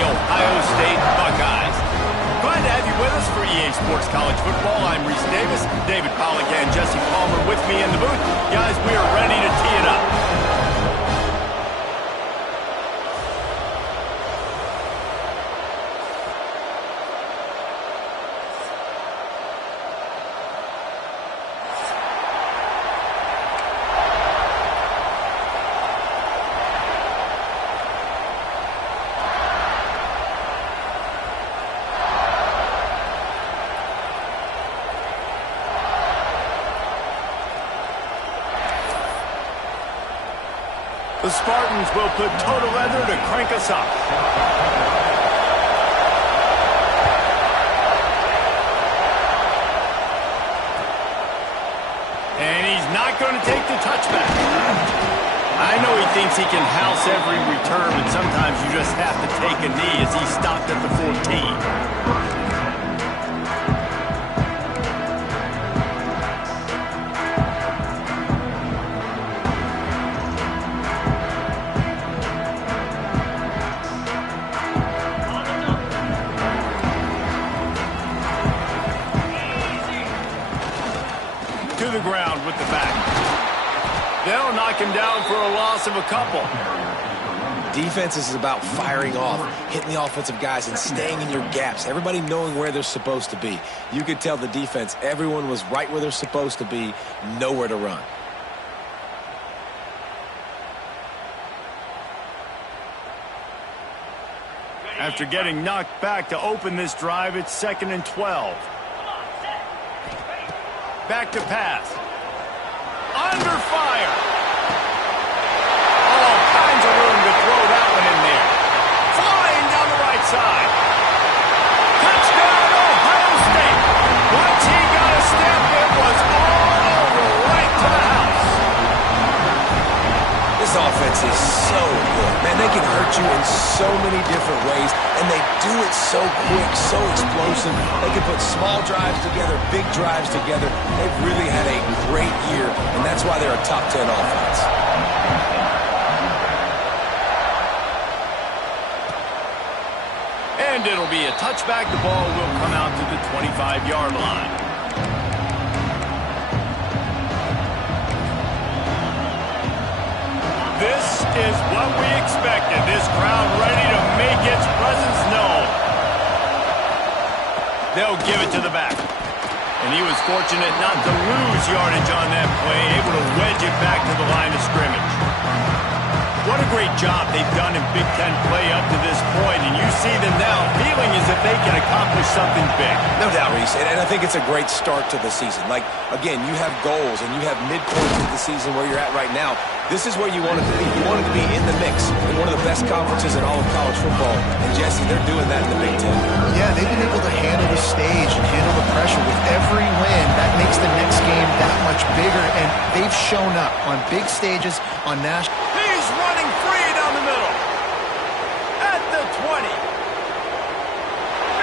the Ohio State Buckeyes. Glad to have you with us for EA Sports College Football. I'm Reese Davis, David Pollack, and Jesse Palmer with me in the booth. Guys, we are ready to tee it up. The Spartans will put total leather to crank us up. And he's not going to take the touchback. I know he thinks he can house every return, but sometimes you just have to take a knee as he stopped at the 14. To the ground with the back. They'll knock him down for a loss of a couple. Defense is about firing off, hitting the offensive guys, and staying in your gaps. Everybody knowing where they're supposed to be. You could tell the defense, everyone was right where they're supposed to be, nowhere to run. After getting knocked back to open this drive, it's 2nd and 12. Back to pass. Under fire. All kinds of room to throw that one in there. Flying down the right side. Touchdown, Ohio State. Once he got a step, it was all over right to the house. This offense is so good. Man, they can hurt you in so many different ways, and they do it so quick, so explosive. They can put small drives together, big drives together. They've really had a great year, and that's why they're a top 10 offense. And it'll be a touchback. The ball will come out to the 25-yard line. This is what we expected. This crowd ready to make its presence known. They'll give it to the back. And he was fortunate not to lose yardage on that play, able to wedge it back to the line of scrimmage. What a great job they've done in Big Ten play up to this point, and you see them now feeling as if they can accomplish something big. No doubt, Reese, and I think it's a great start to the season. Like, again, you have goals, and you have midpoint of the season where you're at right now. This is where you want it to be. You want it to be in the mix in one of the best conferences in all of college football. And, Jesse, they're doing that in the Big Ten. Yeah, they've been able to handle the stage and handle the pressure with every win. That makes the next game that much bigger, and they've shown up on big stages, on national. He's running free down the middle. At the 20.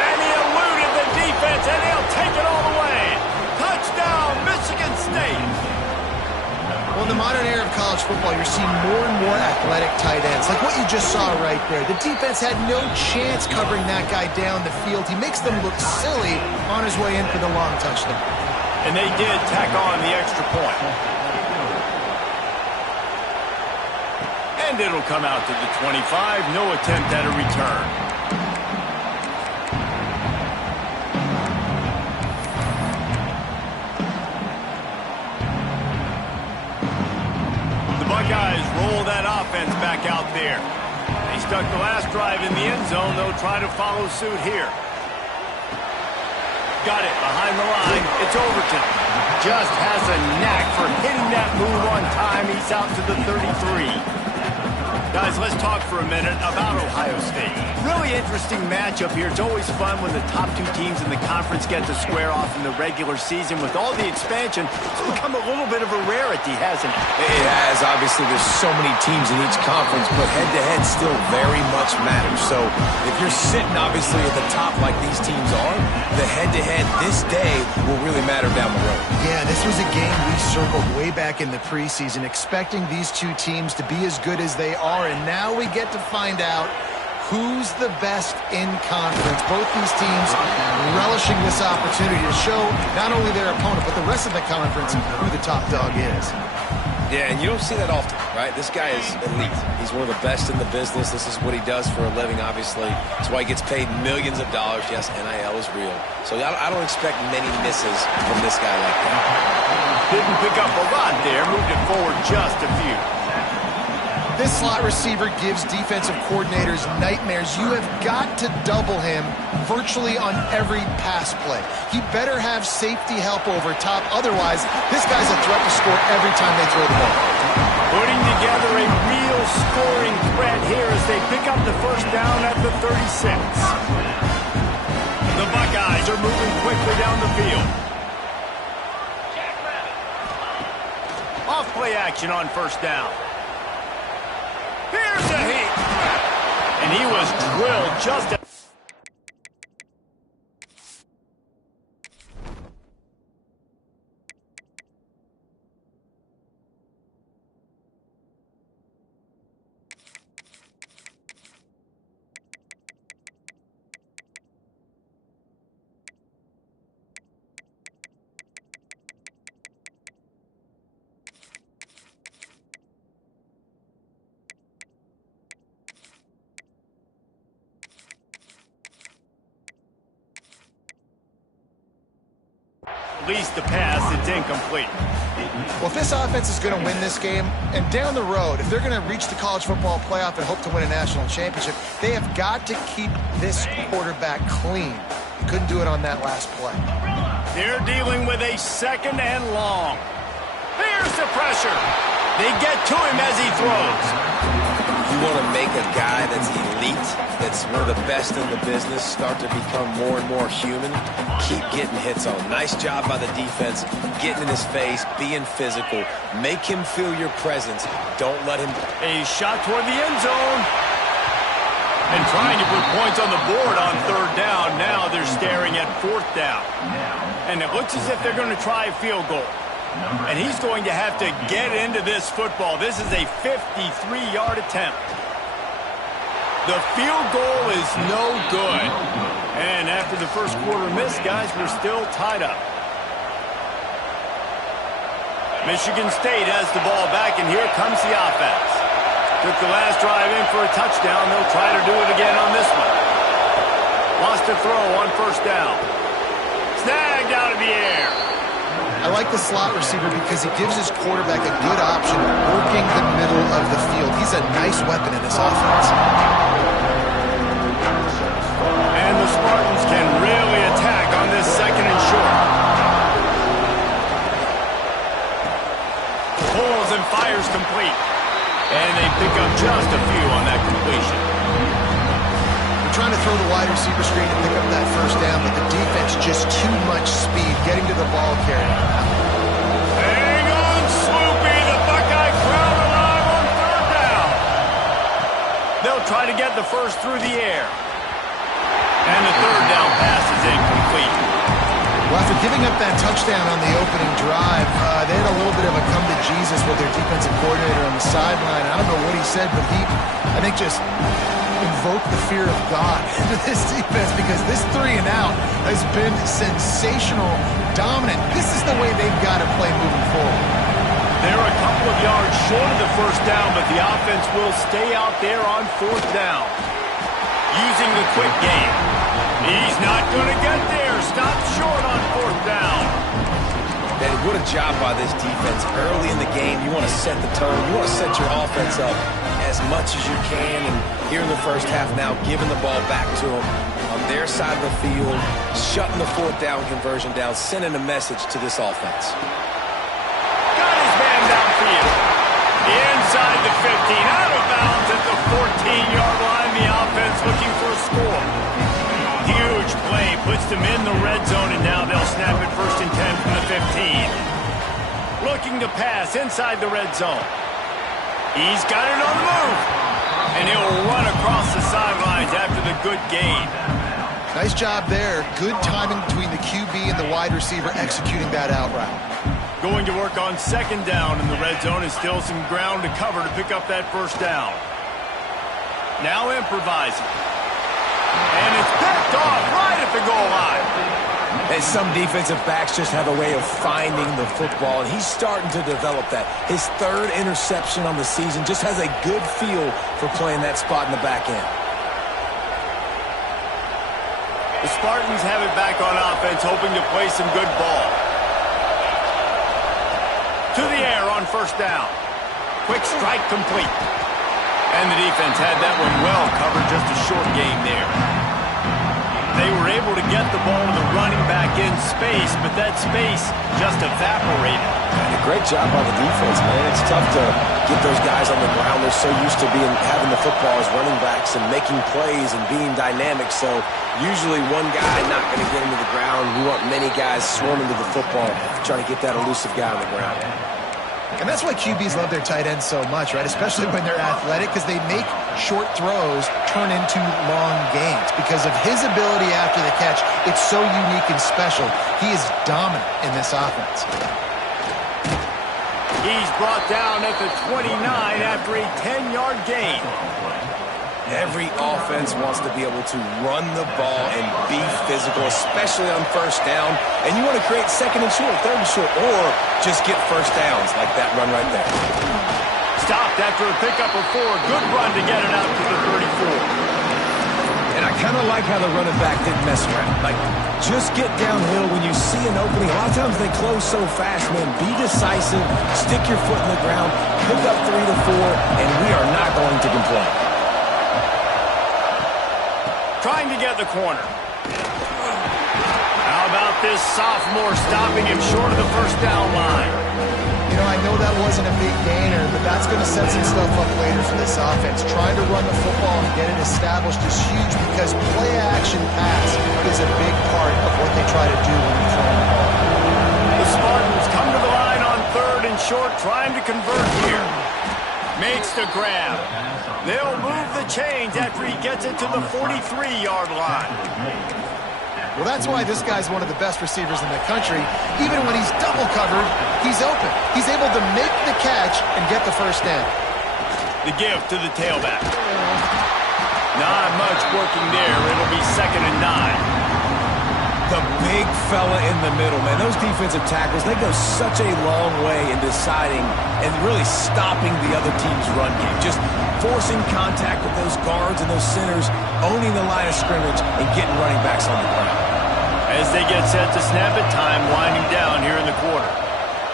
And he eluded the defense, and he'll take it all the way. Touchdown, Michigan State. Well, in the modern era of college football, you're seeing more and more athletic tight ends, like what you just saw right there. The defense had no chance covering that guy down the field. He makes them look silly on his way in for the long touchdown. And they did tack on the extra point. And it'll come out to the 25. No attempt at a return. Buckeyes roll that offense back out there. They stuck the last drive in the end zone. They'll try to follow suit here. Got it behind the line. It's Overton. Just has a knack for hitting that move on time. He's out to the 33. Guys, let's talk for a minute about Ohio State. Really interesting matchup here. It's always fun when the top two teams in the conference get to square off in the regular season. With all the expansion, it's become a little bit of a rarity, hasn't it? It has. Obviously, there's so many teams in each conference, but head-to-head still very much matters. So if you're sitting, obviously, at the top like these teams are, the head-to-head this day will really matter down the road. Yeah, this was a game we circled way back in the preseason, expecting these two teams to be as good as they are, and now we get to find out who's the best in conference. Both these teams relishing this opportunity to show not only their opponent, but the rest of the conference who the top dog is. Yeah, and you don't see that often, right? This guy is elite. He's one of the best in the business. This is what he does for a living, obviously. That's why he gets paid millions of dollars. Yes, NIL is real. So I don't expect many misses from this guy like that. Didn't pick up a lot there. Moved it forward just a few. This slot receiver gives defensive coordinators nightmares. You have got to double him virtually on every pass play. He better have safety help over top. Otherwise, this guy's a threat to score every time they throw the ball. Putting together a real scoring threat here as they pick up the first down at the 36. The Buckeyes are moving quickly down the field. Off play action on first down. Here's a hit. And he was drilled just at... At least the pass, it's incomplete. Well, if this offense is going to win this game, and down the road, if they're going to reach the college football playoff and hope to win a national championship, they have got to keep this quarterback clean. He couldn't do it on that last play. They're dealing with a second and long. Here's the pressure. They get to him as he throws. You want to make a guy that's elite, that's one of the best in the business, start to become more and more human, keep getting hits on. Nice job by the defense, getting in his face, being physical. Make him feel your presence. Don't let him... A shot toward the end zone. And trying to put points on the board on third down. Now they're staring at fourth down. And it looks as if they're going to try a field goal. And he's going to have to get into this football. This is a 53-yard attempt. The field goal is no good. And after the first quarter miss, guys, we're still tied up. Michigan State has the ball back, and here comes the offense. Took the last drive in for a touchdown. They'll try to do it again on this one. Lost a throw on first down. Snagged out of the air. I like the slot receiver because he gives his quarterback a good option working the middle of the field. He's a nice weapon in this offense. And the Spartans can really attack on this second and short. Pulls and fires complete. And they pick up just a few on that completion. They're trying to throw the wide receiver screen to pick up that first down, but the defense just too much speed getting to the ball carrier. Hang on, Sloopy. The Buckeye crowd alive on third down. They'll try to get the first through the air. And the third down pass is incomplete. Well, after giving up that touchdown on the opening drive, they had a little bit of a come to Jesus with their defensive coordinator on the sideline. I don't know what he said, but he, I think, just invoked the fear of God into this defense because this 3 and out has been sensational, dominant. This is the way they've got to play moving forward. They're a couple of yards short of the first down, but the offense will stay out there on fourth down. Using the quick game. He's not going to get there. Stop short on fourth down. And what a job by this defense. Early in the game, you want to set the tone. You want to set your offense up as much as you can. And here in the first half now, giving the ball back to them on their side of the field, shutting the fourth down conversion down, sending a message to this offense. Got his man downfield. Inside the 15, out of bounds at the 14-yard line. The offense looking for a score. Huge play, puts them in the red zone, and now they'll snap it first and 10 from the 15. Looking to pass inside the red zone. He's got it on the move. And he'll run across the sidelines after the good gain. Nice job there. Good timing between the QB and the wide receiver executing that out route. Going to work on second down in the red zone, and still some ground to cover to pick up that first down. Now improvising. And some defensive backs just have a way of finding the football, and he's starting to develop that. His third interception on the season, just has a good feel for playing that spot in the back end. The Spartans have it back on offense, hoping to play some good ball. To the air on first down. Quick strike complete. And the defense had that one well covered, just a short game there. They were able to get the ball to the running back in space, but that space just evaporated. And a great job by the defense, man. It's tough to get those guys on the ground. They're so used to having the football as running backs and making plays and being dynamic. So usually one guy not going to get into the ground. We want many guys swarming to the football, trying to get that elusive guy on the ground. And that's why QBs love their tight ends so much, right? Especially when they're athletic, because they make short throws turn into long gains. Because of his ability after the catch, it's so unique and special. He is dominant in this offense. He's brought down at the 29 after a 10-yard gain. Every offense wants to be able to run the ball and be physical, especially on first down. And you want to create second and short, third and short, or just get first downs like that run right there. Stopped after a pickup of 4. Good run to get it out to the 34. And I kind of like how the running back didn't mess around. Like, just get downhill when you see an opening. A lot of times they close so fast, man. Be decisive, stick your foot in the ground, pick up 3 to 4, and we are not going to complain. Trying to get the corner. How about this sophomore stopping him short of the first down line? You know, I know that wasn't a big gainer, but that's going to set some stuff up later for this offense. Trying to run the football and get it established is huge because play-action pass is a big part of what they try to do when you're throwing the ball. The Spartans come to the line on 3rd and short, trying to convert here. Makes the grab. They'll move the chains after he gets it to the 43-yard line. Well, that's why this guy's one of the best receivers in the country. Even when he's double covered, he's open. He's able to make the catch and get the first down. The give to the tailback. Not much working there. It'll be 2nd and 9. The big fella in the middle, man. Those defensive tackles, they go such a long way in deciding and really stopping the other team's run game. Just forcing contact with those guards and those centers, owning the line of scrimmage, and getting running backs on the ground. As they get set to snap it, time winding down here in the quarter.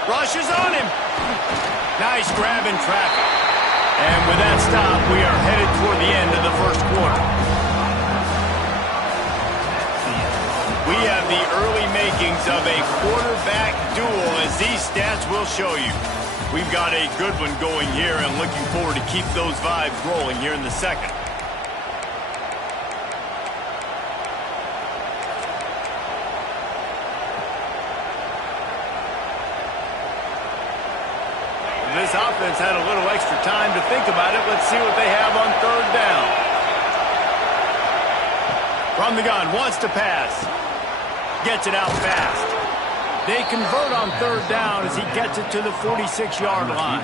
Rush is on him. Nice grab in traffic. And with that stop, we are headed toward the end of the first quarter. We have the early makings of a quarterback duel, as these stats will show you. We've got a good one going here and looking forward to keep those vibes rolling here in the second. This offense had a little extra time to think about it. Let's see what they have on 3rd down. From the gun, wants to pass. Gets it out fast. They convert on 3rd down as he gets it to the 46-yard line.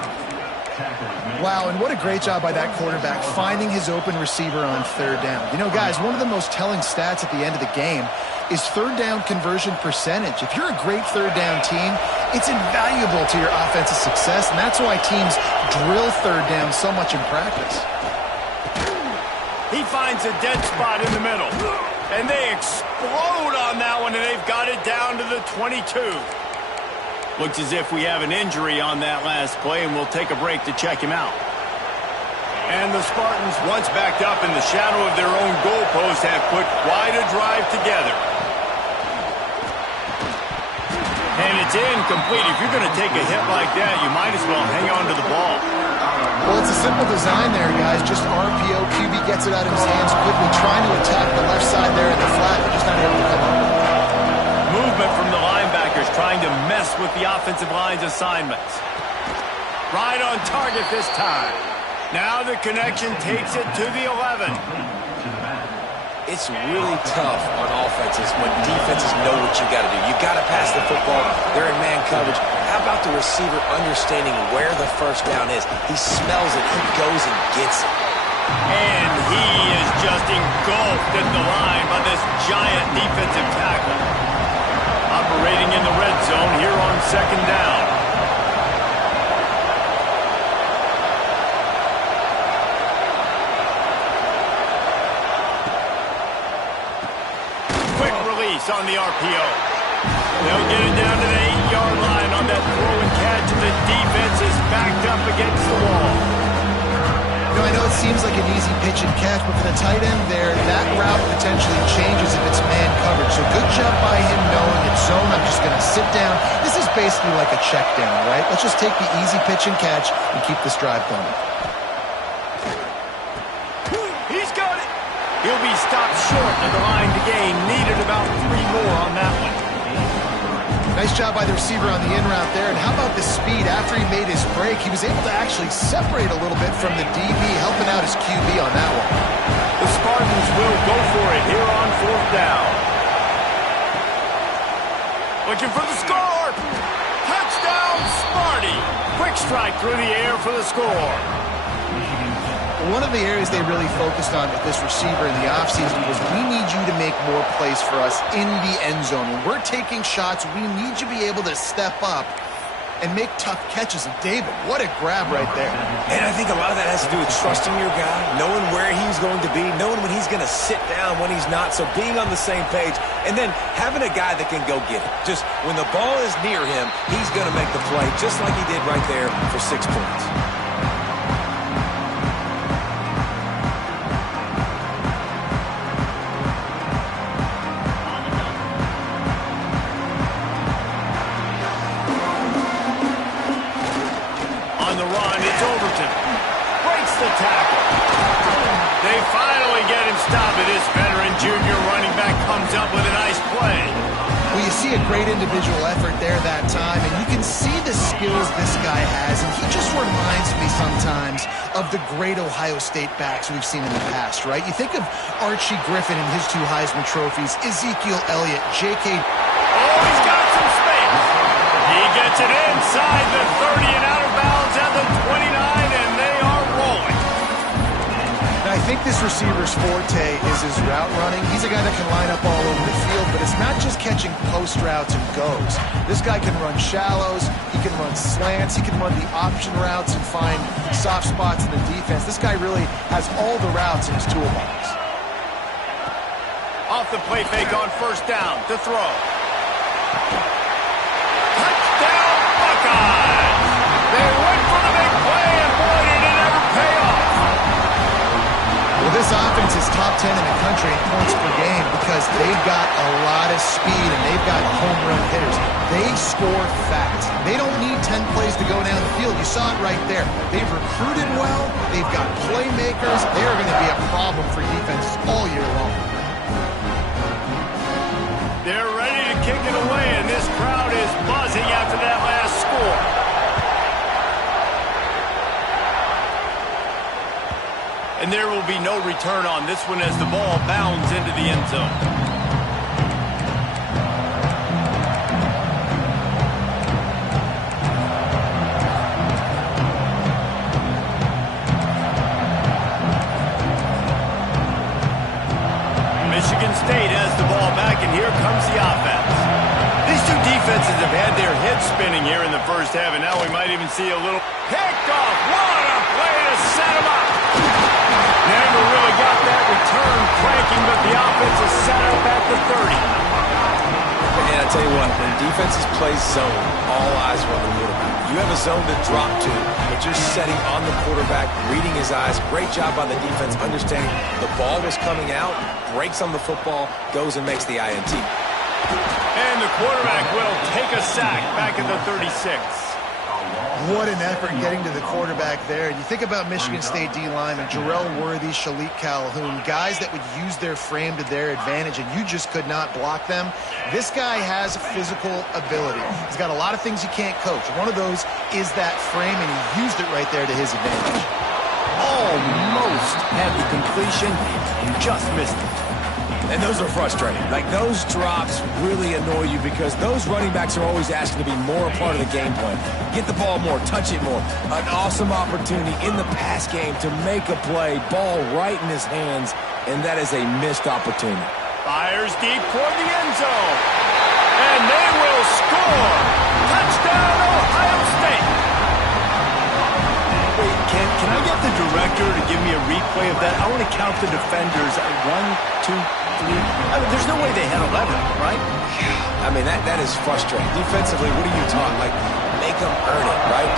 Wow, and what a great job by that quarterback finding his open receiver on 3rd down. You know, guys, one of the most telling stats at the end of the game is 3rd down conversion percentage. If you're a great 3rd down team, it's invaluable to your offensive success, and that's why teams drill 3rd down so much in practice. He finds a dead spot in the middle. And they explode on that one, and they've got it down to the 22. Looks as if we have an injury on that last play, and we'll take a break to check him out. And the Spartans, once backed up in the shadow of their own goalpost, have put quite a drive together. And it's incomplete. If you're going to take a hit like that, you might as well hang on to the ball. Well, it's a simple design there, guys. Just RPO. QB gets it out of his hands quickly, trying to attack the left side there in the flat. They're just not able to come up with it. Movement from the linebackers trying to mess with the offensive line's assignments. Right on target this time. Now the connection takes it to the 11. It's really tough on offenses when defenses know what you got to do. You got to pass the football. They're in man coverage. How about the receiver understanding where the first down is? He smells it. He goes and gets it. And he is just engulfed at the line by this giant defensive tackle. operating in the red zone here on second down. Quick release on the RPO. They'll get it down to the 8-yard line on that throw and catch, and the defense is backed up against the wall. You know, I know it seems like an easy pitch and catch, but for the tight end there, that route potentially changes if it's man coverage. So good job by him knowing it's zone. I'm just going to sit down. This is basically like a check down, right? Let's just take the easy pitch and catch and keep this drive going. He's got it. He'll be stopped short of the line to gain. Needed about 3 more on that one. Nice job by the receiver on the in route there. And how about the speed? After he made his break, he was able to actually separate a little bit from the DB, helping out his QB on that one. The Spartans will go for it here on 4th down. Looking for the score. Touchdown, Sparty. Quick strike through the air for the score. One of the areas they really focused on with this receiver in the offseason was we need you to make more plays for us in the end zone. When we're taking shots, we need you to be able to step up and make tough catches. And David, what a grab right there. And I think a lot of that has to do with trusting your guy, knowing where he's going to be, knowing when he's going to sit down, when he's not. So being on the same page, and then having a guy that can go get it. Just when the ball is near him, he's going to make the play, just like he did right there for 6 points. A great individual effort there that time, and you can see the skills this guy has, and he just reminds me sometimes of the great Ohio State backs we've seen in the past, right? You think of Archie Griffin and his 2 Heisman trophies, Ezekiel Elliott, J.K. Oh, he's got some space. He gets it inside the 30 and out of bounds at the 29, and they are rolling. I think this receiver's forte is his route running. He's a guy that can line up all over the field, but it's not just catching post routes and goes. This guy can run shallows, he can run slants, he can run the option routes and find soft spots in the defense. This guy really has all the routes in his toolbox. Off the play fake on 1st down to throw. Touchdown, Buckeyes! They went for the big play, and boy, did it ever pay off. Well, this offense is top 10 in the country in points per game because they've got a lot of speed and they've got home run hitters. They score fast. They don't need 10 plays to go down the field. You saw it right there. They've recruited well. They've got playmakers. They are going to be a problem for defenses all year long. They're ready to kick it away, and this crowd is buzzing after that last score. And there will be no return on this one as the ball bounds into the end zone. Michigan State has the ball back, and here comes the offense. These 2 defenses have had their heads spinning here in the first half, and now we might even see a little picked off. What a play to set him up. Never really got that return cranking, but the offense is set up at the 30. And I tell you what, when defenses play zone, all eyes are on the quarterback. You have a zone to drop to, but you're setting on the quarterback, reading his eyes. Great job by the defense, understanding the ball was coming out, breaks on the football, goes and makes the INT. And the quarterback will take a sack back at the 36. What an effort getting to the quarterback there. You think about Michigan State D-linemen, Jarrell Worthy, Shalik Calhoun, guys that would use their frame to their advantage, and you just could not block them. This guy has physical ability. He's got a lot of things you can't coach. One of those is that frame, and he used it right there to his advantage. Almost had the completion and just missed it. And those are frustrating. Like, those drops really annoy you because those running backs are always asking to be more a part of the game plan. Get the ball more, touch it more. An awesome opportunity in the pass game to make a play, ball right in his hands, and that is a missed opportunity. Fires deep toward the end zone. And they will score. Touchdown, Ohio State. Wait, can I get the director to give me a replay of that? I want to count the defenders. 1, 2, 3. I mean, there's no way they had 11, right? I mean, that is frustrating. Defensively, what are you taught? Like, make them earn it, right?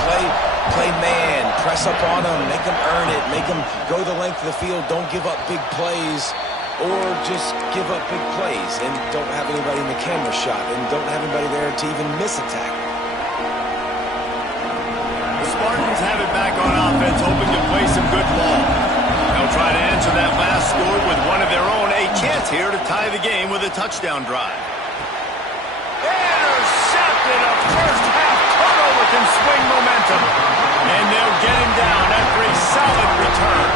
Play man, press up on them, make them earn it, make them go the length of the field, don't give up big plays, or just give up big plays and don't have anybody in the camera shot and don't have anybody there to even miss a tackle. The Spartans have it back on offense, hoping to play some good ball. They'll try to answer that last score with one of their own. A chance here to tie the game with a touchdown drive. Intercepted. A first half turnover can swing momentum. And they'll get him down after a solid return.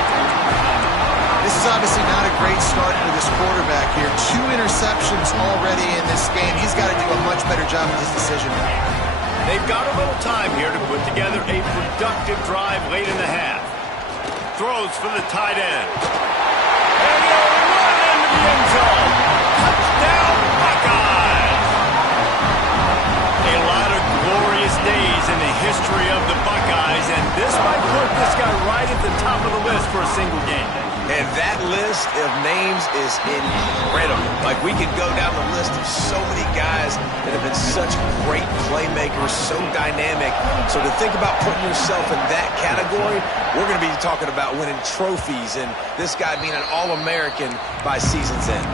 This is obviously not a great start for this quarterback here. 2 interceptions already in this game. He's got to do a much better job with his decision making. They've got a little time here to put together a productive drive late in the half. Throws for the tight end. And he'll run into the end zone. Touchdown, Buckeyes! A lot of glorious days in the history of the Buckeyes, and this might put this guy right at the top of the list for a single game. And that list of names is incredible. Like, we could go down the list of so many guys that have been such great playmakers, so dynamic. So to think about putting yourself in that category, we're going to be talking about winning trophies and this guy being an All-American by season's end.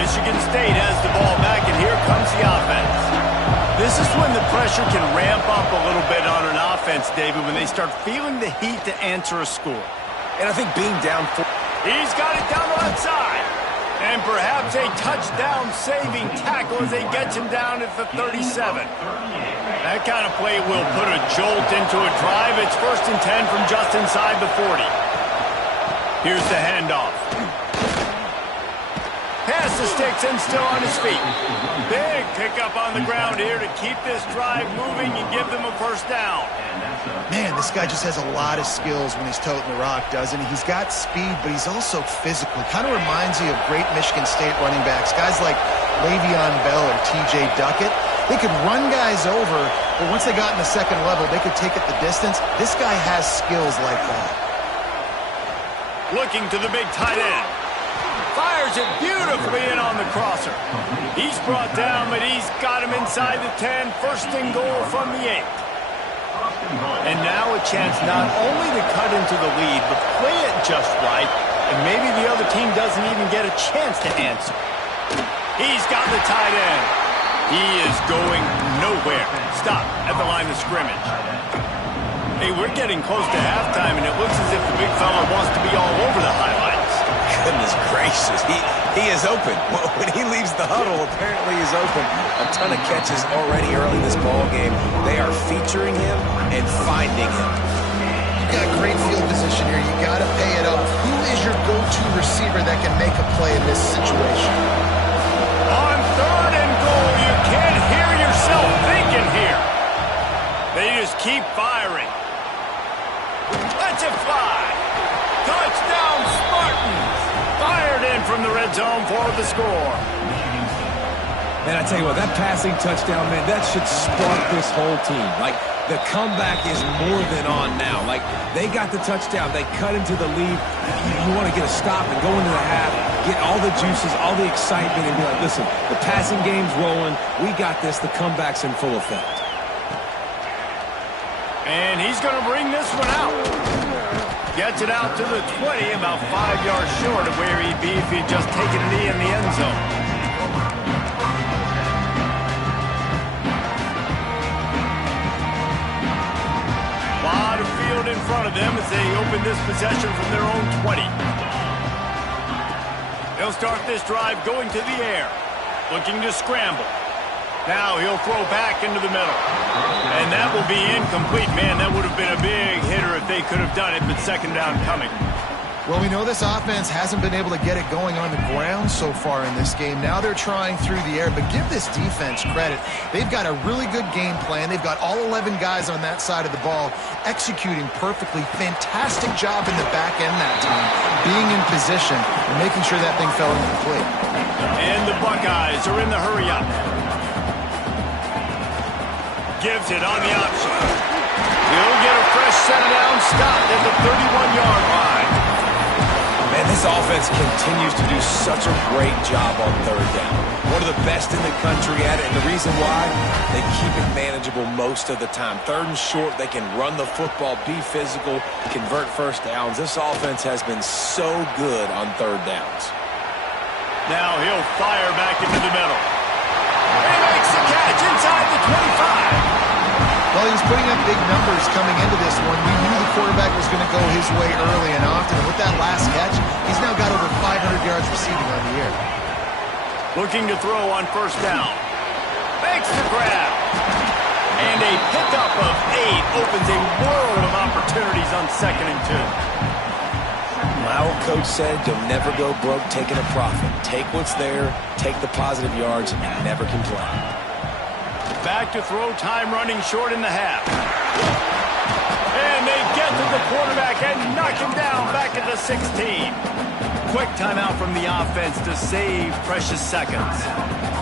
Michigan State has the ball back, and here comes the offense. This is when the pressure can ramp up a little bit on an offense, David, when they start feeling the heat to answer a score. And I think being down 4... He's got it down the left side. And perhaps a touchdown-saving tackle as they get him down at the 37. That kind of play will put a jolt into a drive. It's 1st and 10 from just inside the 40. Here's the handoff. Pass the sticks and still on his feet. Big pickup on the ground here to keep this drive moving and give them a first down. Man, this guy just has a lot of skills when he's toting the rock, doesn't he? He's got speed, but he's also physical. Kind of reminds you of great Michigan State running backs. Guys like Le'Veon Bell or T.J. Duckett. They could run guys over, but once they got in the second level, they could take it the distance. This guy has skills like that. Looking to the big tight end. Fires it beautifully in on the crosser. He's brought down, but he's got him inside the 10. 1st and goal from the 8. And now a chance not only to cut into the lead, but play it just right, and maybe the other team doesn't even get a chance to answer. He's got the tight end. He is going nowhere. Stop at the line of scrimmage. Hey, we're getting close to halftime, and it looks as if the big fella wants to be all over the highlights. Goodness gracious, he is open. When he leaves the huddle, apparently he's open. A ton of catches already early in this ball game. They are featuring him and finding him. You got great field position here. You got to pay it up. Who is your go-to receiver that can make a play in this situation? On 3rd and goal, you can't hear yourself thinking here. They just keep firing. Let's it fly. Touchdown, Spartans. Fired in from the red zone for the score. Man, I tell you what, that passing touchdown, man, that should spark this whole team. Like, the comeback is more than on now. Like, they got the touchdown. They cut into the lead. You want to get a stop and go into the half, get all the juices, all the excitement, and be like, listen, the passing game's rolling. We got this. The comeback's in full effect. And he's going to bring this one out. Gets it out to the 20, about 5 yards short of where he'd be if he'd just taken a knee in the end zone. A lot of field in front of them as they open this possession from their own 20. They'll start this drive going to the air, looking to scramble. Now he'll throw back into the middle. And that will be incomplete. Man, that would have been a big hitter if they could have done it, but 2nd down coming. Well, we know this offense hasn't been able to get it going on the ground so far in this game. Now they're trying through the air, but give this defense credit. They've got a really good game plan. They've got all 11 guys on that side of the ball executing perfectly. Fantastic job in the back end that time, being in position and making sure that thing fell incomplete. And the Buckeyes are in the hurry-up. Gives it on the option. He'll get a fresh set down, stopped at the 31-yard line. Man, this offense continues to do such a great job on third down. One of the best in the country at it, and the reason why, they keep it manageable most of the time. Third and short, they can run the football, be physical, convert first downs. This offense has been so good on third downs. Now he'll fire back into the middle. And he makes the catch inside the 25. Well, he was putting up big numbers coming into this one. We knew the quarterback was going to go his way early and often. And with that last catch, he's now got over 500 yards receiving on the year. Looking to throw on first down. Makes the grab. And a pickup of 8 opens a world of opportunities on 2nd and 2. My old coach said, you'll never go broke taking a profit. Take what's there, take the positive yards, and never complain. Back to throw, time running short in the half. And they get to the quarterback and knock him down back at the 16. Quick timeout from the offense to save precious seconds.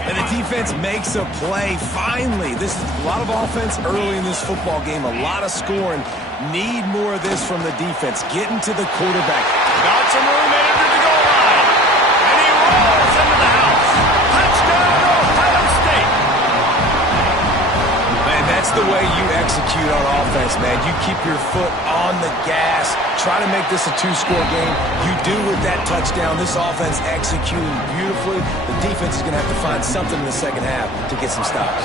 And the defense makes a play, finally. This is a lot of offense early in this football game, a lot of scoring. Need more of this from the defense. Getting to the quarterback. Got some room in under the goal line. And he rolls into the house. Touchdown, Ohio State. Man, that's the way you execute on offense, man. You keep your foot on the gas. Try to make this a 2-score game. You do with that touchdown. This offense executing beautifully. The defense is going to have to find something in the second half to get some stops.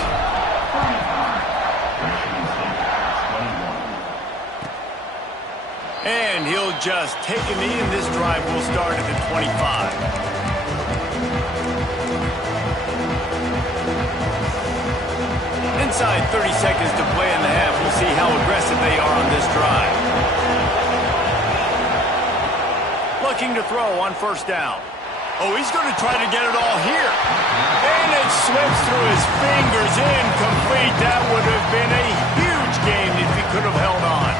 And he'll just take a knee, and this drive will start at the 25. Inside 30 seconds to play in the half. We'll see how aggressive they are on this drive. Looking to throw on first down. Oh, he's going to try to get it all here. And it slips through his fingers, incomplete. That would have been a huge game if he could have held on.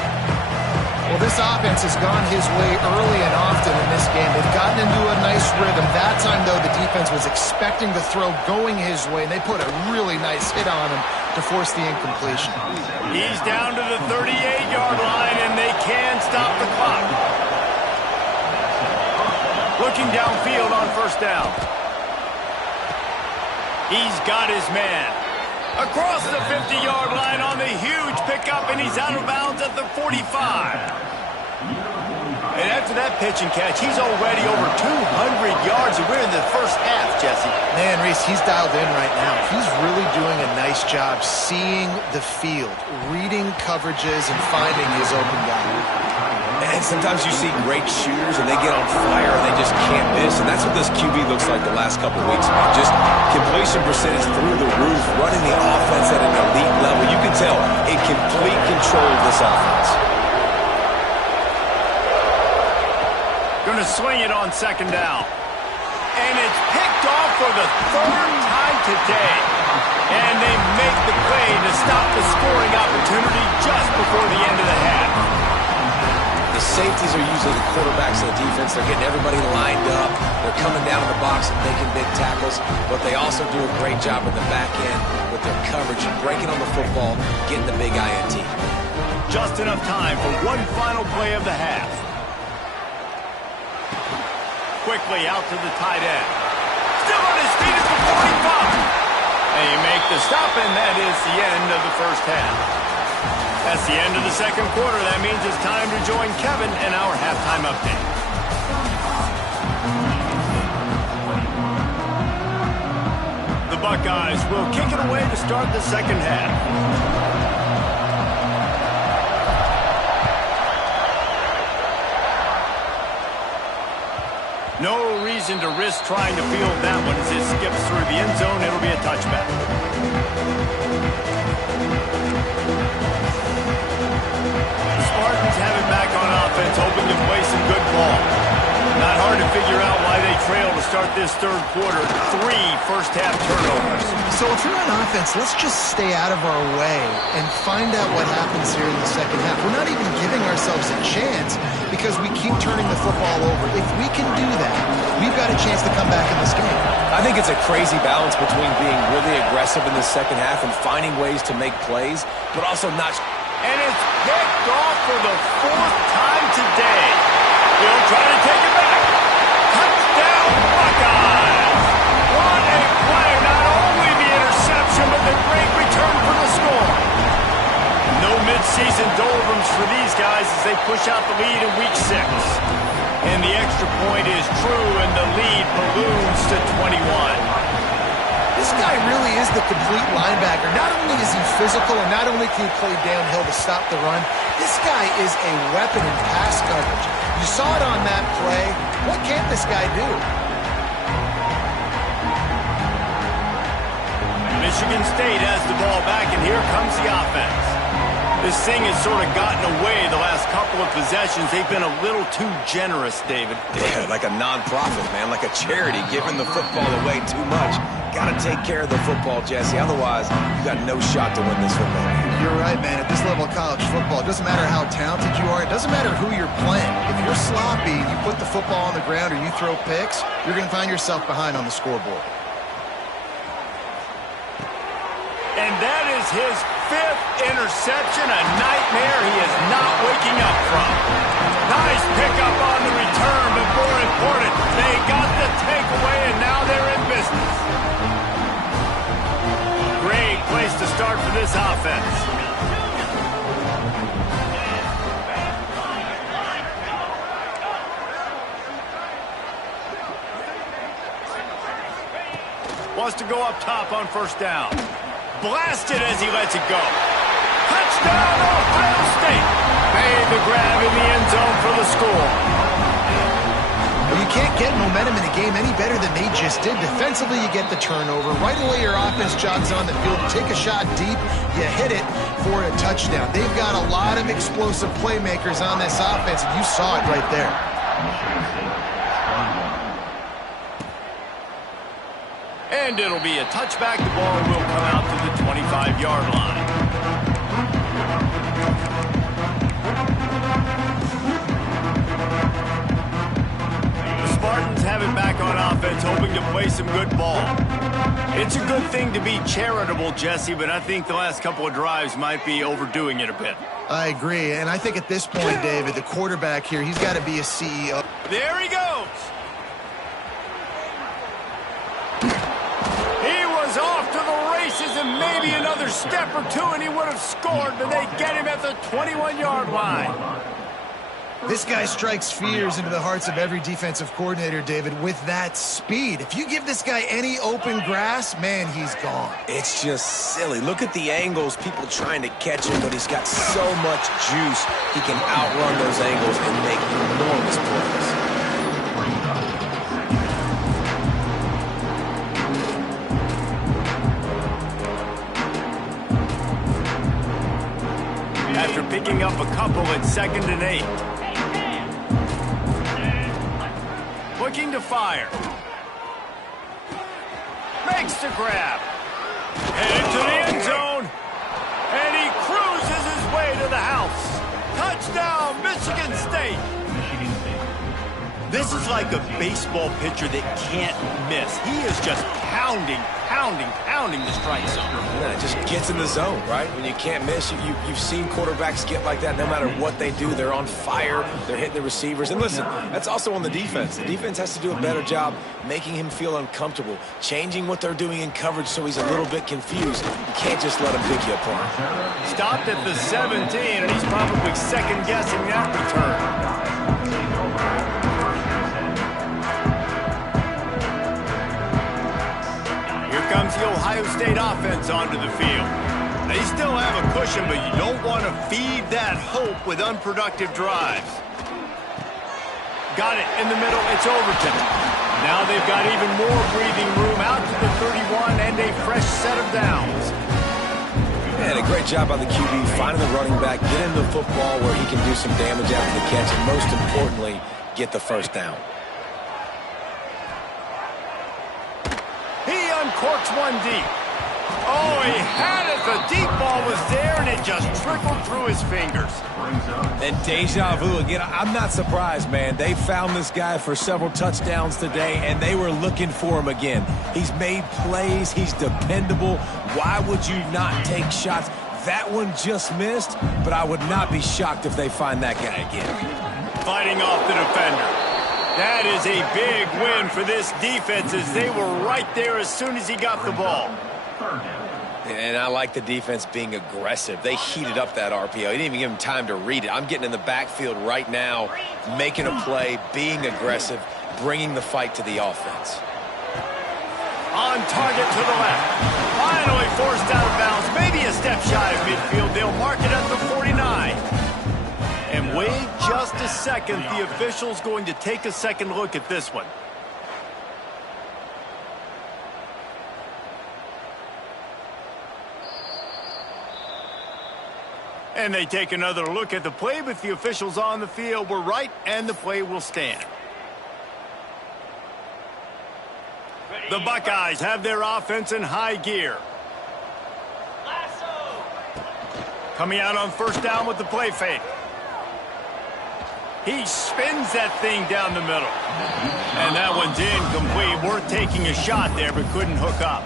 Well, this offense has gone his way early and often in this game. They've gotten into a nice rhythm. That time, though, the defense was expecting the throw going his way, and they put a really nice hit on him to force the incompletion. He's down to the 38-yard line, and they can stop the clock. Looking downfield on first down. He's got his man. Across the 50-yard line on the huge pickup, and he's out of bounds at the 45. And after that pitch and catch, he's already over 200 yards, and we're in the first half, Jesse. Man, Reese, he's dialed in right now. He's really doing a nice job seeing the field, reading coverages, and finding his open guy. And sometimes you see great shooters, and they get on fire, and they just can't miss. And that's what this QB looks like the last couple of weeks, man. Just completion percentage through the roof, running the offense at an elite level. You can tell in complete control of this offense. Going to swing it on second down. And it's picked off for the 3rd time today. And they make the play to stop the scoring opportunity just before the end of the half. The safeties are usually the quarterbacks of the defense. They're getting everybody lined up. They're coming down in the box and making big tackles. But they also do a great job in the back end with their coverage, breaking on the football, getting the big INT. Just enough time for one final play of the half. Quickly out to the tight end. Still on his feet at the 45. They make the stop, and that is the end of the first half. That's the end of the second quarter. That means it's time to join Kevin in our halftime update. The Buckeyes will kick it away to start the second half. No reason to risk trying to field that one as it skips through the end zone. It'll be a touchback. Spartans have it back on offense, hoping to play some good ball. Not hard to figure out why they trail to start this third quarter. 3 first-half turnovers. So if you're on offense, let's just stay out of our way and find out what happens here in the second half. We're not even giving ourselves a chance because we keep turning the football over. If we can do that, we've got a chance to come back in this game. I think it's a crazy balance between being really aggressive in the second half and finding ways to make plays, but also not. And it's picked off for the 4th time today. He'll try to take it back. Touchdown, Buckeyes. What a play. Not only the interception, but the great return for the score. No midseason doldrums for these guys as they push out the lead in Week 6. And the extra point is true, and the lead balloons to 21. This guy really is the complete linebacker. Not only is he physical and not only can he play downhill to stop the run, this guy is a weapon in pass coverage. You saw it on that play. What can't this guy do? Michigan State has the ball back, and here comes the offense. This thing has sort of gotten away the last couple of possessions. They've been a little too generous, David. Yeah, like a non-profit, man, like a charity, giving the football away too much. Got to take care of the football, Jesse. Otherwise, you got no shot to win this football game. You're right, man. At this level of college football, it doesn't matter how talented you are. It doesn't matter who you're playing. If you're sloppy, you put the football on the ground or you throw picks, you're going to find yourself behind on the scoreboard. And that is his 5th interception, a nightmare he is not waking up from. Nice pickup on the return, but more important, they got the takeaway, and now they're in business. Great place to start for this offense. Wants to go up top on first down. Blasted as he lets it go. Touchdown, Ohio State. Made the grab in the end zone for the score. You can't get momentum in a game any better than they just did. Defensively, you get the turnover. Right away, your offense jogs on the field. You take a shot deep, you hit it for a touchdown. They've got a lot of explosive playmakers on this offense, and you saw it right there. And it'll be a touchback. The ball will come out to the 25-yard line. The Spartans have it back on offense, hoping to play some good ball. It's a good thing to be charitable, Jesse, but I think the last couple of drives might be overdoing it a bit. I agree, and I think at this point, David, the quarterback here, he's got to be a CEO. There he goes. Off to the races, and maybe another step or two and he would have scored, but they get him at the 21-yard line. This guy strikes fears into the hearts of every defensive coordinator, David, with that speed. If you give this guy any open grass, man, he's gone. It's just silly. Look at the angles, people trying to catch him, but he's got so much juice. He can outrun those angles and make enormous plays. After picking up a couple at 2nd and 8. Looking to fire. Makes the grab. Headed to the end zone. And he cruises his way to the house. Touchdown, Michigan State. This is like a baseball pitcher that can't miss. He is just pounding the strike zone. Yeah, it just gets in the zone, right? When you can't miss, you've seen quarterbacks get like that no matter what they do. They're on fire. They're hitting the receivers. And listen, that's also on the defense. The defense has to do a better job making him feel uncomfortable, changing what they're doing in coverage so he's a little bit confused. You can't just let him pick you apart. Stopped at the 17, and he's probably second-guessing that return. Comes the Ohio State offense onto the field. They still have a cushion, but you don't want to feed that hope with unproductive drives. Got it in the middle. It's Overton. Now they've got even more breathing room out to the 31 and a fresh set of downs. And a great job by the QB finding the running back, get him the football where he can do some damage after the catch, and most importantly, get the first down. corks one deep. Oh, he had it. The deep ball was there, and it just trickled through his fingers. And deja vu again. I'm not surprised, man. They found this guy for several touchdowns today, and they were looking for him again. He's made plays. He's dependable. Why would you not take shots? That one just missed, but I would not be shocked if they find that guy again. Fighting off the defender. That is a big win for this defense as they were right there as soon as he got the ball. And I like the defense being aggressive. They heated up that RPO. He didn't even give him time to read it. I'm getting in the backfield right now, making a play, being aggressive, bringing the fight to the offense. On target to the left. Finally forced out of bounds. Maybe a step shy of midfield. They'll mark it at the 49. And wait just a second. The official's going to take a second look at this one. And they take another look at the play, but the officials on the field were right, and the play will stand. The Buckeyes have their offense in high gear. Coming out on first down with the play fake. He spins that thing down the middle. And that one's incomplete. Worth taking a shot there, but couldn't hook up.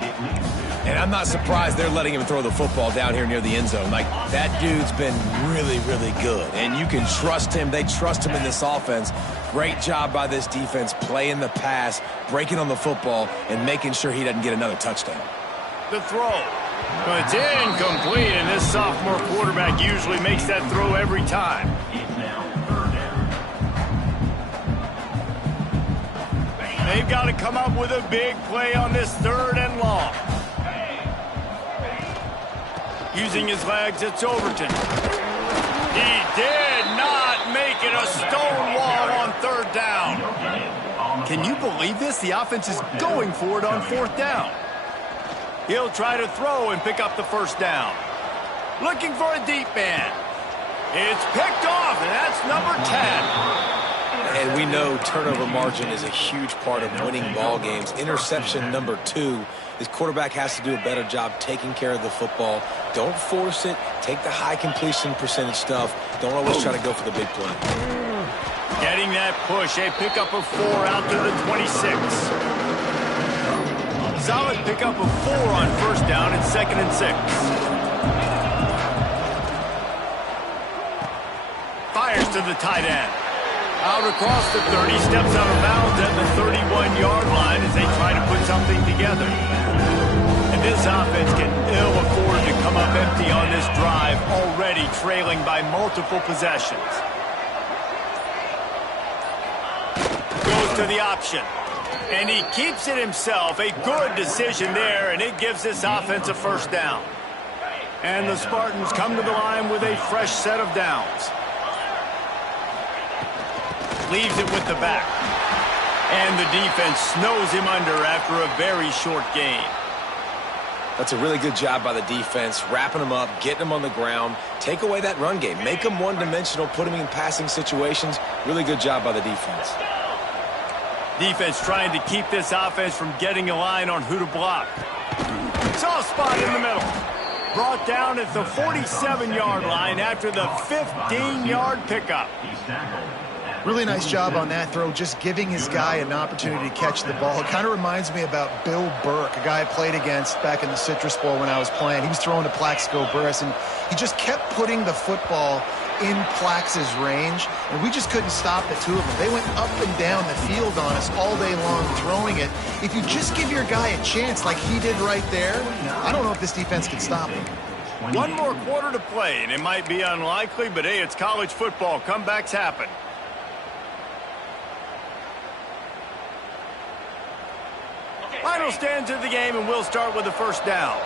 And I'm not surprised they're letting him throw the football down here near the end zone. Like, that dude's been really, really good. And you can trust him. They trust him in this offense. Great job by this defense playing the pass, breaking on the football, and making sure he doesn't get another touchdown. The throw. But it's incomplete, and this sophomore quarterback usually makes that throw every time. They've got to come up with a big play on this 3rd and long. Using his legs, it's Overton. He did not make it a stone wall on 3rd down. Can you believe this? The offense is going for it on 4th down. He'll try to throw and pick up the 1st down. Looking for a deep man. It's picked off, and that's number 10. And we know turnover margin is a huge part of winning ball games. Interception number 2. This quarterback has to do a better job taking care of the football. Don't force it. Take the high completion percentage stuff. Don't always try to go for the big play. Getting that push. A pickup of 4 out to the 26. Solid pickup of 4 on 1st down and 2nd and 6. Fires to the tight end. Out across the 30, steps out of bounds at the 31-yard line as they try to put something together. And this offense can ill afford to come up empty on this drive, already trailing by multiple possessions. Goes to the option. And he keeps it himself. A good decision there, and it gives this offense a 1st down. And the Spartans come to the line with a fresh set of downs. Leaves it with the back. And the defense snows him under after a very short gain. That's a really good job by the defense, wrapping him up, getting him on the ground. Take away that run game. Make him one-dimensional, put him in passing situations. Really good job by the defense. Defense trying to keep this offense from getting a line on who to block. Soft spot in the middle. Brought down at the 47-yard line after the 15-yard pickup. Really nice job on that throw, just giving his guy an opportunity to catch the ball. It kind of reminds me about Bill Burke, a guy I played against back in the Citrus Bowl when I was playing. He was throwing to Plaxico Burress, and he just kept putting the football in Plax's range, and we just couldn't stop the two of them. They went up and down the field on us all day long throwing it. If you just give your guy a chance like he did right there, I don't know if this defense can stop him. One more quarter to play, and it might be unlikely, but hey, it's college football. Comebacks happen. Final stands of the game, and we'll start with the 1st down.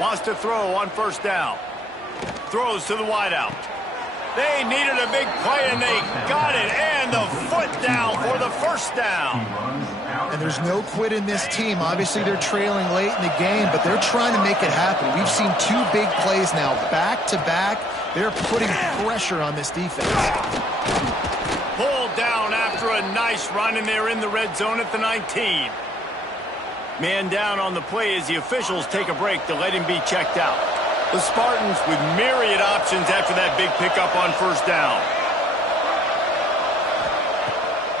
Wants to throw on 1st down. Throws to the wideout. They needed a big play, and they got it. And the foot down for the 1st down. And there's no quit in this team. Obviously, they're trailing late in the game, but they're trying to make it happen. We've seen 2 big plays now, back-to-back. They're putting pressure on this defense. Pulled down after a nice run, and they're in the red zone at the 19. Man down on the play as the officials take a break to let him be checked out. The Spartans with myriad options after that big pickup on first down.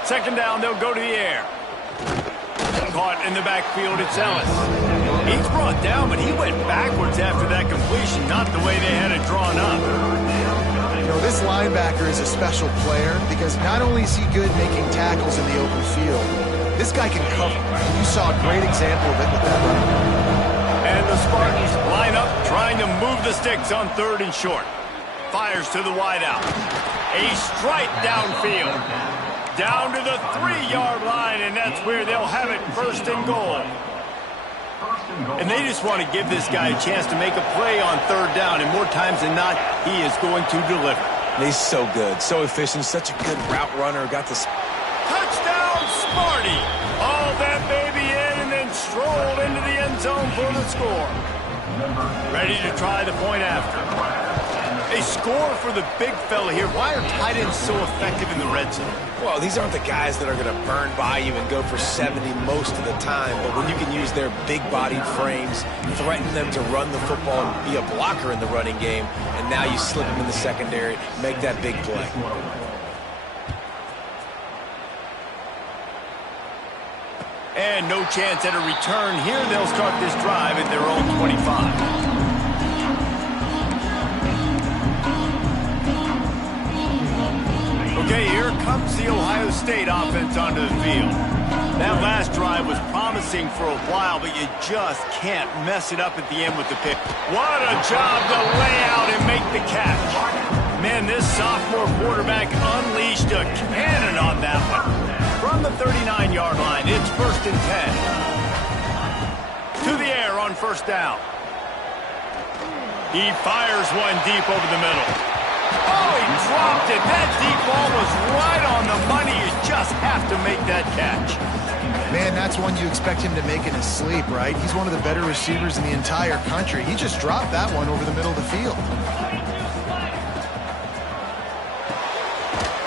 Second down, they'll go to the air. Caught in the backfield, it's Ellis. He's brought down, but he went backwards after that completion, not the way they had it drawn up. You know, this linebacker is a special player because not only is he good making tackles in the open field, this guy can cover. You saw a great example of it with that run. And the Spartans line up, trying to move the sticks on 3rd and short. Fires to the wideout. A strike downfield. Down to the 3-yard line, and that's where they'll have it, 1st and goal. And they just want to give this guy a chance to make a play on 3rd down, and more times than not, he is going to deliver. He's so good, so efficient, such a good route runner. Got this. Touchdown, Sparty! Hauled that baby in and then strolled into the end zone for the score. Ready to try the point after. A score for the big fella here. Why are tight ends so effective in the red zone? Well, these aren't the guys that are going to burn by you and go for 70 most of the time, but when you can use their big-bodied frames, threaten them to run the football and be a blocker in the running game, and now you slip them in the secondary, make that big play. And no chance at a return here. They'll start this drive at their own 25. Okay, here comes the Ohio State offense onto the field. That last drive was promising for a while, but you just can't mess it up at the end with the pick. What a job to lay out and make the catch. Man, this sophomore quarterback unleashed a cannon on that one. From the 39-yard line, it's 1st and 10. To the air on 1st down. He fires one deep over the middle. Oh, he dropped it. That deep ball was right on the money. You just have to make that catch. Man, that's one you expect him to make in his sleep, right? He's one of the better receivers in the entire country. He just dropped that one over the middle of the field.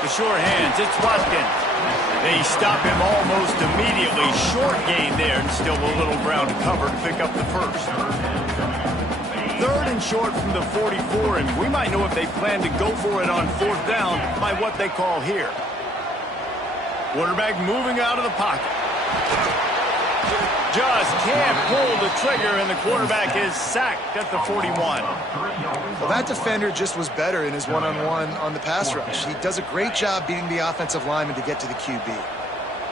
The short hands, it's Watkins. They stop him almost immediately. Short gain there, and still a little ground to cover to pick up the first. 3rd and short from the 44, and we might know if they plan to go for it on 4th down by what they call here. Quarterback moving out of the pocket. Just can't pull the trigger, and the quarterback is sacked at the 41. Well, that defender just was better in his one-on-one on the pass rush. He does a great job beating the offensive lineman to get to the QB.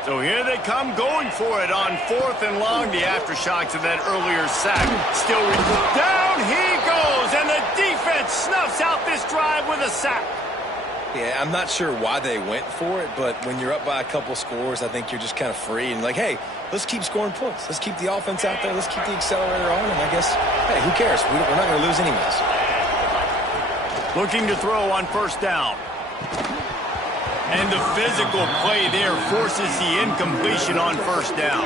So here they come going for it on 4th and long. The aftershocks of that earlier sack still down he goes, and the defense snuffs out this drive with a sack. Yeah, I'm not sure why they went for it, but when you're up by a couple scores, I think you're just kind of free and like, hey, let's keep scoring points. Let's keep the offense out there. Let's keep the accelerator on, and I guess, hey, who cares? We're not going to lose anyways. Looking to throw on 1st down. And the physical play there forces the incompletion on 1st down.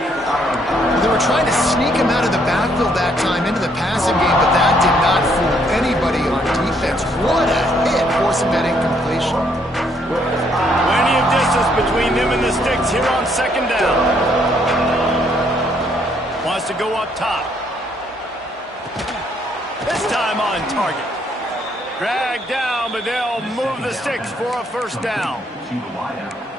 They were trying to sneak him out of the backfield that time into the passing game, but that did not fool anybody on defense. What a hit, forcing that incompletion. Plenty of distance between them and the sticks here on 2nd down. Wants to go up top. This time on target. Dragged down, but they'll move the sticks for a 1st down.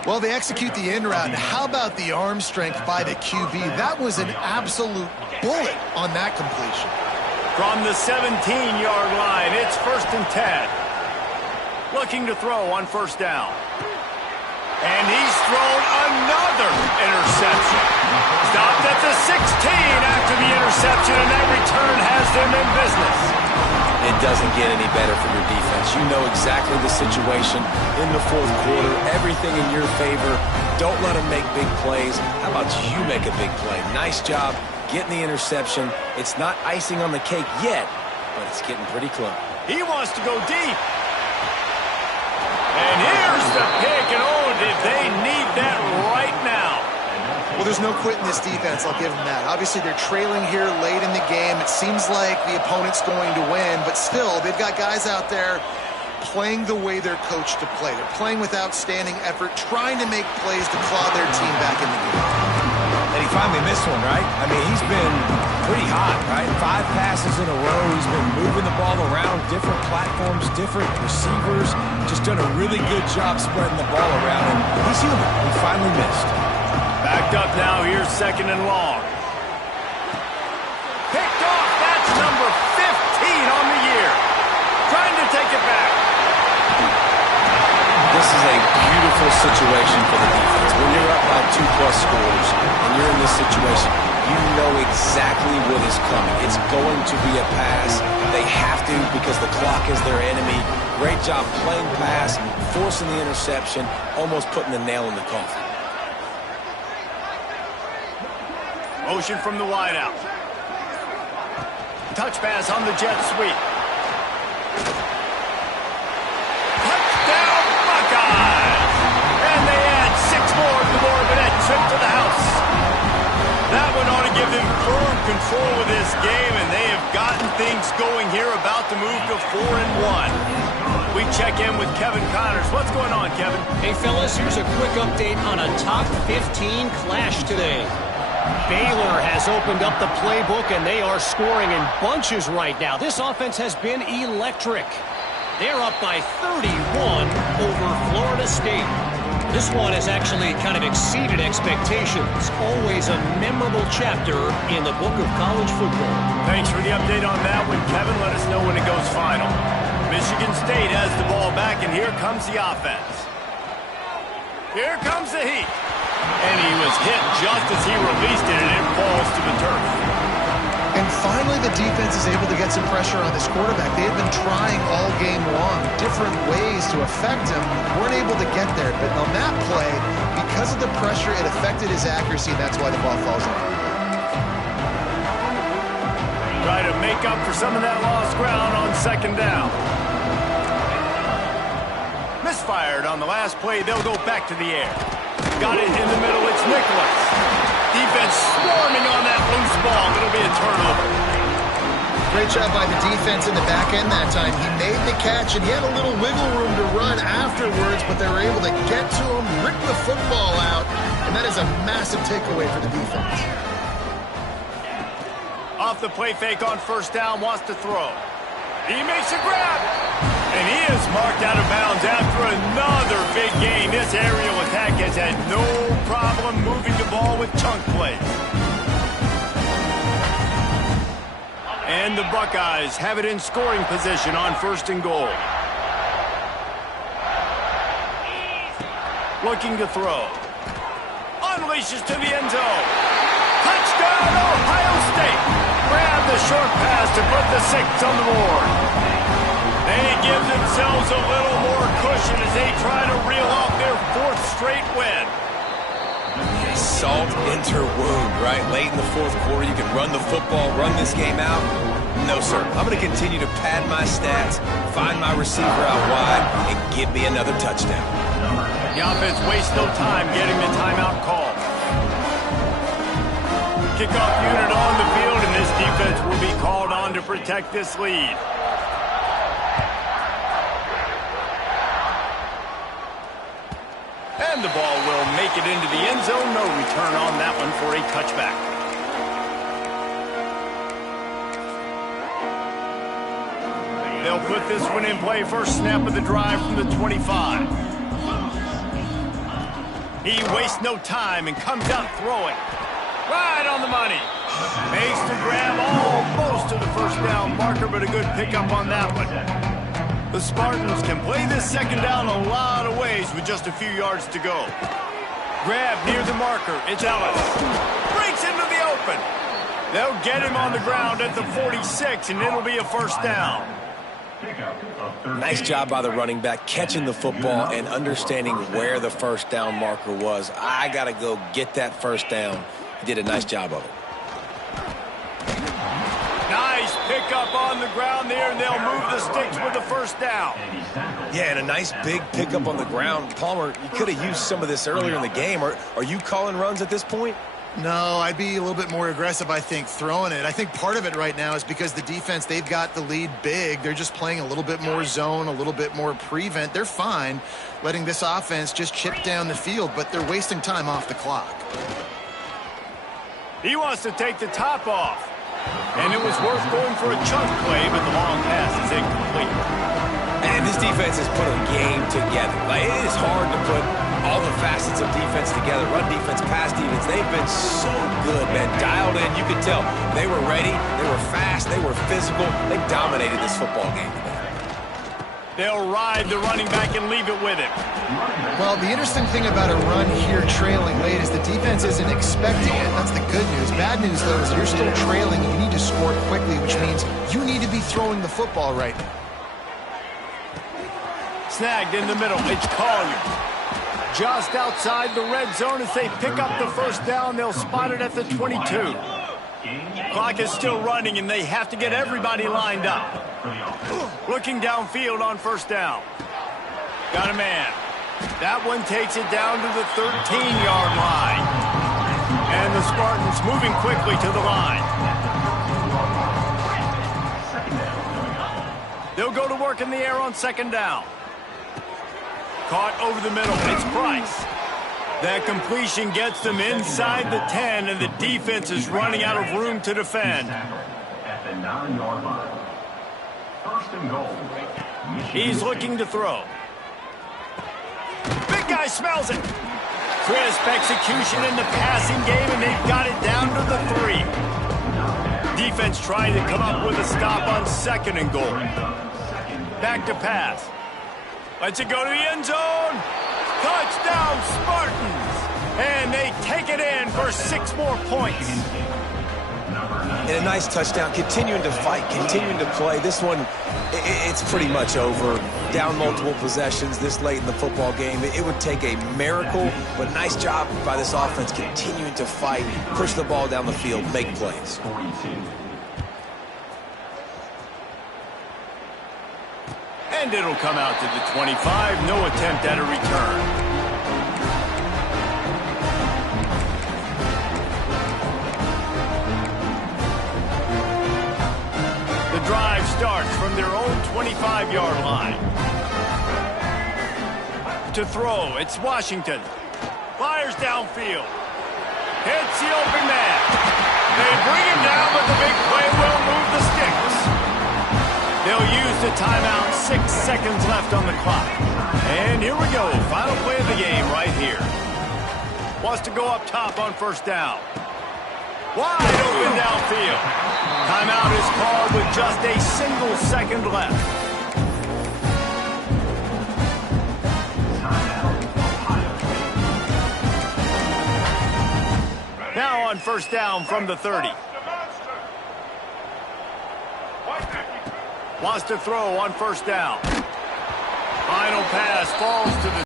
Well, they execute the in route. How about the arm strength by the QB? That was an absolute bullet on that completion. From the 17-yard line, it's 1st and 10. Looking to throw on 1st down. And he's thrown another interception. Stopped at the 16 after the interception, and that return has them in business. It doesn't get any better for your defense. You know exactly the situation in the 4th quarter. Everything in your favor. Don't let them make big plays. How about you make a big play? Nice job getting the interception. It's not icing on the cake yet, but it's getting pretty close. He wants to go deep. And here's the pick, and oh, did they need that right now. Well, there's no quitting this defense, I'll give them that. Obviously, they're trailing here late in the game. It seems like the opponent's going to win, but still, they've got guys out there playing the way they're coached to play. They're playing with outstanding effort, trying to make plays to claw their team back in the game. And he finally missed one, right? I mean, he's been pretty hot, right? 5 passes in a row. He's been moving the ball around, different platforms, different receivers. Just done a really good job spreading the ball around, and he's human. He finally missed. Backed up now. Here's 2nd and long. Picked off. That's number 15 on the year. Trying to take it back. This is a beautiful situation for the defense. When you're up by 2+ scores and you're in this situation, you know exactly what is coming. It's going to be a pass. They have to because the clock is their enemy. Great job playing pass, forcing the interception, almost putting the nail in the coffin. Motion from the wideout. Touch pass on the jet sweep. Touchdown Buckeyes! And they add 6 more to the board with that trip to the house. That one ought to give them firm control of this game, and they have gotten things going here, about to move to 4-1. We check in with Kevin Connors. What's going on, Kevin? Hey, fellas, here's a quick update on a top 15 clash today. Baylor has opened up the playbook, and they are scoring in bunches right now. This offense has been electric. They're up by 31 over Florida State. This one has actually kind of exceeded expectations. Always a memorable chapter in the book of college football. Thanks for the update on that one, Kevin. Let us know when it goes final. Michigan State has the ball back, and here comes the offense. Here comes the heat. And he was hit just as he released it, and it falls to the turf. And finally, the defense is able to get some pressure on this quarterback. They have been trying all game long different ways to affect him. Weren't able to get there. But on that play, because of the pressure, it affected his accuracy, and that's why the ball falls out. Try to make up for some of that lost ground on 2nd down. Misfired on the last play. They'll go back to the air. Got it in the middle. It's Nicholas. Defense swarming on that loose ball. It'll be a turnover. Great job by the defense in the back end that time. He made the catch, and he had a little wiggle room to run afterwards, but they were able to get to him, rip the football out, and that is a massive takeaway for the defense. Off the play fake on 1st down, wants to throw. He makes a grab. And he is marked out of bounds after another big gain. This aerial attack has had no problem moving the ball with chunk plays. And the Buckeyes have it in scoring position on 1st and goal. Looking to throw. Unleashes to the end zone. Touchdown, Ohio State. Grab the short pass to put the 6 on the board. They give themselves a little more cushion as they try to reel off their 4th straight win. Salt into wound, right? Late in the 4th quarter, you can run the football, run this game out. No, sir. I'm going to continue to pad my stats, find my receiver out wide, and give me another touchdown. The offense wastes no time getting the timeout call. Kickoff unit on the field, and this defense will be called on to protect this lead. And the ball will make it into the end zone. No return on that one for a touchback. They'll put this one in play. First snap of the drive from the 25. He wastes no time and comes out throwing. Right on the money. Makes the grab almost to the 1st down marker, but a good pickup on that one. The Spartans can play this 2nd down a lot of ways with just a few yards to go. Grab near the marker. It's Ellis. Breaks into the open. They'll get him on the ground at the 46, and it'll be a 1st down. Nice job by the running back, catching the football and understanding where the 1st down marker was. I got to go get that 1st down. He did a nice job of it. Nice pickup on the ground there, and they'll move the sticks with the 1st down. Yeah, and a nice big pickup on the ground. Palmer, you could have used some of this earlier in the game. Are you calling runs at this point? No, I'd be a little bit more aggressive, I think, throwing it. I think part of it right now is because the defense, they've got the lead big. They're just playing a little bit more zone, a little bit more prevent. They're fine letting this offense just chip down the field, but they're wasting time off the clock. He wants to take the top off. And it was worth going for a chunk play, but the long pass is incomplete. And this defense has put a game together. Like, it is hard to put all the facets of defense together. Run defense, pass defense. They've been so good, man. Dialed in. You could tell they were ready. They were fast. They were physical. They dominated this football game today. They'll ride the running back and leave it with him. Well, the interesting thing about a run here trailing late is the defense isn't expecting it. That's the good news. Bad news, though, is you're still trailing. You need to score quickly, which means you need to be throwing the football right now. Snagged in the middle. It's Collier. Just outside the red zone as they pick up the first down. They'll spot it at the 22. Clock is still running, and they have to get everybody lined up. Looking downfield on first down. Got a man. That one takes it down to the 13-yard line. And the Spartans moving quickly to the line. They'll go to work in the air on second down. Caught over the middle. It's Price. That completion gets them inside the 10, and the defense is running out of room to defend. At the 9-yard line. First and goal. He's looking to throw. Big guy smells it. Crisp execution in the passing game, and they've got it down to the 3. Defense trying to come up with a stop on second and goal. Back to pass. Lets it go to the end zone. Touchdown, Spartans. And they take it in for 6 more points. And a nice touchdown, continuing to fight, continuing to play. This one, it's pretty much over. Down multiple possessions this late in the football game. It would take a miracle, but nice job by this offense continuing to fight, push the ball down the field, make plays. And it'll come out to the 25. No attempt at a return. Drive starts from their own 25-yard line. To throw, it's Washington. Fires downfield. Hits the open man. They bring him down, but the big play will move the sticks. They'll use the timeout. 6 seconds left on the clock. And here we go. Final play of the game right here. Wants to go up top on first down. Wide open downfield. Timeout is called with just a single second left. Now on first down from the 30. Wants to throw on first down. Final pass falls to the